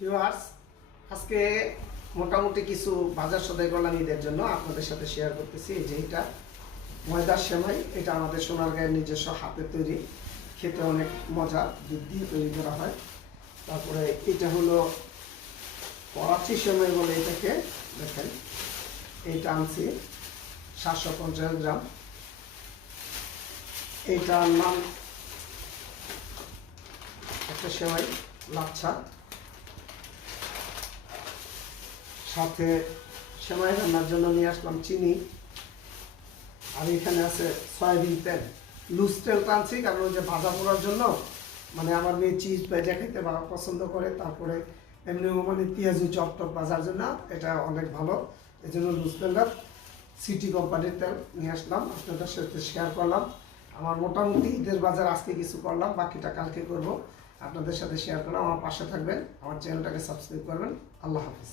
Viewers, আজকে মোটামুটি কিছু বাজার সদাই করলাম ঈদের জন্য, আপনাদের সাথে শেয়ার করতেছি। এই যে এটা ময়দার সেমাই, এটা আমাদের সোনারগাঁয়ের নিজস্ব হাতে তৈরি, খেতে অনেক মজা, দুধ দিয়ে তৈরি করা হয়। তারপরে এটা হলো করাচি সেমাই বলে এটাকে, দেখেন এইটা আনছি 750 গ্রাম। এইটার নাম একটা সেমাই লাচ্ছা, সাথে সেমাই রান্নার জন্য নিয়ে আসলাম চিনি, আর এখানে আছে সয়াবিন তেল। লুজ তেল টানছি কারণ ওই যে ভাজা পোড়ার জন্য, মানে আমার মেয়ে চিজ ভেজা খেতে পছন্দ করে। তারপরে এমনিও মানে পেঁয়াজু চপ টপ ভাজার জন্য এটা অনেক ভালো, এই জন্য লুজ তেলটা সিটি কোম্পানির তেল নিয়ে আসলাম, আপনাদের সাথে শেয়ার করলাম। আমার মোটামুটি ঈদের বাজার আজকে কিছু করলাম, বাকিটা কালকে করব, আপনাদের সাথে শেয়ার করলাম। আমার পাশে থাকবেন, আমার চ্যানেলটাকে সাবস্ক্রাইব করবেন। আল্লাহ হাফিজ।